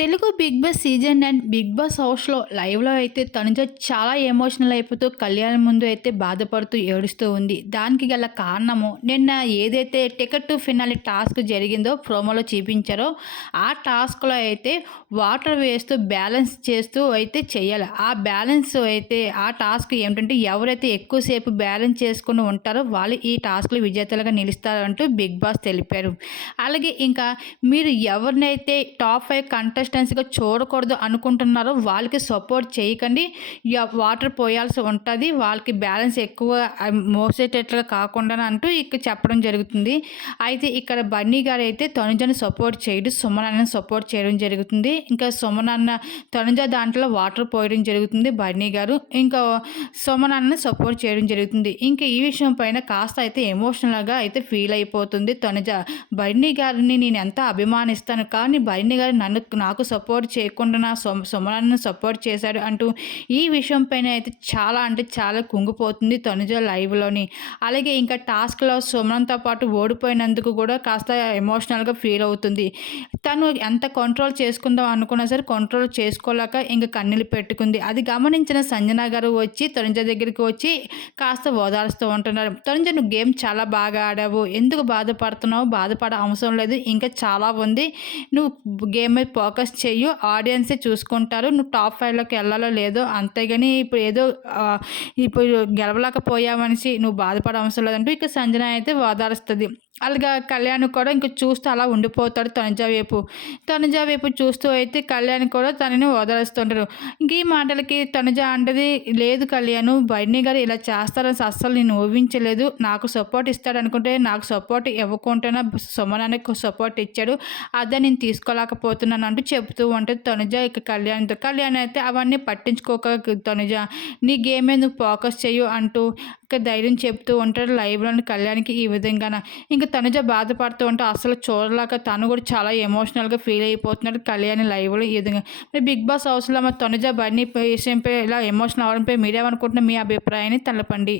Telugu big boss season and big boss హౌస్లో లైవ్లో అయితే తనుజ చాలా ఎమోషనల్ అయిపోతూ కళ్యాణం ముందు అయితే బాధపడుతూ ఏడుస్తూ ఉంది. దానికి గల కారణము నిన్న ఏదైతే టికెట్ టు ఫినాలి టాస్క్ జరిగిందో ప్రోమోలో చూపించారో ఆ టాస్క్లో అయితే వాటర్ వేస్తూ బ్యాలెన్స్ చేస్తూ అయితే చేయాలి. ఆ బ్యాలెన్స్ అయితే ఆ టాస్క్ ఏమిటంటే ఎవరైతే ఎక్కువసేపు బ్యాలెన్స్ చేసుకుని ఉంటారో వాళ్ళు ఈ టాస్క్లో విజేతలుగా నిలుస్తారంటూ బిగ్ బాస్ తెలిపారు. అలాగే ఇంకా మీరు ఎవరినైతే టాప్ ఫైవ్ కంటెస్టెంట్స్గా చూడకూడదు అనుకుంటున్నారో వాళ్ళకి సపోర్ట్ చేయకండి. వాటర్ పోయాల్సి ఉంటుంది. వాళ్ళకి బ్యాలెన్స్ ఎక్కువ మోసేటట్లు మోసేటట్లుగా కాకుండా అంటూ ఇక్కడ చెప్పడం జరుగుతుంది. అయితే ఇక్కడ బన్నీ గారు అయితే తనుజని సపోర్ట్ చేయడు సుమనాన్ని సపోర్ట్ చేయడం జరుగుతుంది. ఇంకా సుమనాన్న తనుజ దాంట్లో వాటర్ పోయడం జరుగుతుంది బన్నీ గారు. ఇంకా సుమనాన్ని సపోర్ట్ చేయడం జరుగుతుంది. ఇంకా ఈ విషయం పైన కాస్త అయితే ఎమోషనల్గా అయితే ఫీల్ అయిపోతుంది తనుజ. బన్నీ గారిని నేను ఎంత అభిమానిస్తాను కానీ బన్నీ గారు నన్ను నాకు సపోర్ట్ చేయకుండా నా సొమ సుమనాన్ని సపోర్ట్ చేశాడు అంటూ ఈ విషయం పైన అయితే చాలా అంటే చాలా కుంగిపోతుంది తనుజ లైవ్లోని. అలాగే ఇంకా టాస్క్లో సుమనంతో పాటు ఓడిపోయినందుకు కూడా కాస్త ఎమోషనల్గా ఫీల్ అవుతుంది. తను ఎంత కంట్రోల్ చేసుకుందాం అనుకున్నా సరే కంట్రోల్ చేసుకోలేక ఇంకా కన్నీళ్ళు పెట్టుకుంది. అది గమనించిన సంజన గారు వచ్చి తనుజ దగ్గరికి వచ్చి కాస్త ఓదారుస్తూ ఉంటున్నారు. తనుజ నువ్వు గేమ్ చాలా బాగా ఆడావు. ఎందుకు బాధపడుతున్నావు? బాధపడ అవసరం లేదు. ఇంకా చాలా ఉంది. నువ్వు గేమ్ మీద ఫోకస్ చెయ్యు ఆడియన్సే చూసుకుంటారు. నువ్వు టాప్ ఫైవ్లోకి వెళ్ళాలో లేదో అంతేగాని ఇప్పుడు ఏదో ఇప్పుడు గెలవలేకపోయామనిసి నువ్వు బాధపడ అవసరం లేదంటూ ఇక సంజన అయితే ఓదారుస్తుంది అలాగా కళ్యాణ్ కూడా ఇంక చూస్తూ అలా ఉండిపోతాడు తనుజ వైపు. తనుజ వైపు చూస్తూ అయితే కళ్యాణ్ కూడా తనని ఓదారుస్తుంటారు ఇంక ఈ మాటలకి తనుజ అంటది లేదు కళ్యాణ్ బైని గారు ఇలా చేస్తారని అస్సలు నేను ఊహించలేదు. నాకు సపోర్ట్ ఇస్తాడు అనుకుంటే నాకు సపోర్ట్ ఇవ్వకుండానే సుమనానికి సపోర్ట్ ఇచ్చాడు. అదే నేను తీసుకోలేకపోతున్నాను అంటూ చెబుతూ ఉంటుంది తనుజ ఇక కళ్యాణ్తో కళ్యాణ్ అయితే అవన్నీ పట్టించుకోక తనుజ నీ గేమ్ మీద నువ్వు ఫోకస్ చేయు అంటూ ఇక ధైర్యం చెప్తూ ఉంటాడు లైవ్లోని కళ్యాణ్కి ఈ విధంగా ఇంకా తనుజ బాధపడుతూ ఉంటే అసలు చూడలేక తను కూడా చాలా ఎమోషనల్గా ఫీల్ అయిపోతున్నాడు కళ్యాణ్ లైవ్లో ఈ విధంగా. మరి బిగ్ బాస్ హౌస్లో మరి తనుజ బన్నీ విషయంపై ఇలా ఎమోషనల్ అవడంపై మీరేమనుకుంటున్న మీ అభిప్రాయాన్ని తెలపండి.